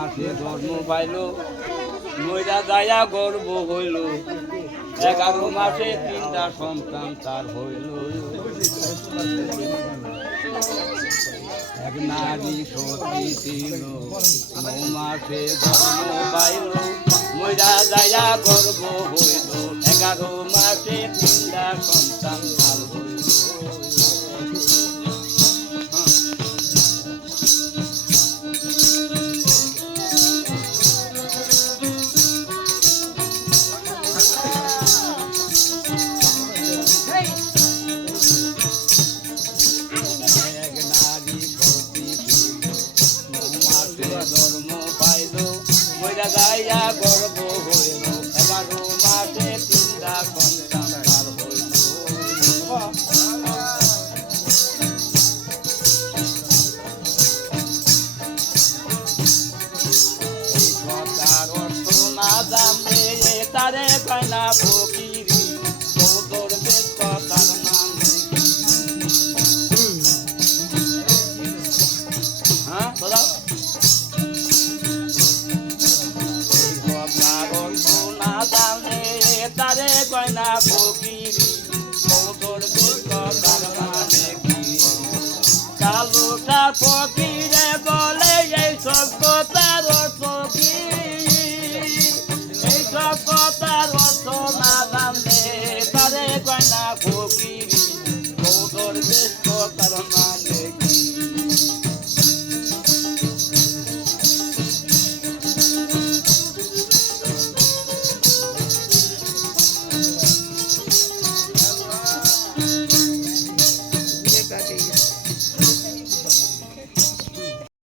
মাসে জন্ম পাইল মইরা যায়া গর্ব হইল 11 মাসে 3টা সন্তান তার হইল এক নারী সতী ছিল 9 মাসে জন্ম পাইল মইরা যায়া গর্ব হইল 11 মাসে 3টা সন্তান তার হইল জন্ম পাইল মইরা যাইয়া গর্ব হইল 11 মাসে 3টা সন্তান তার হইল এই কথার অর্থ না জানলে তারে কয়না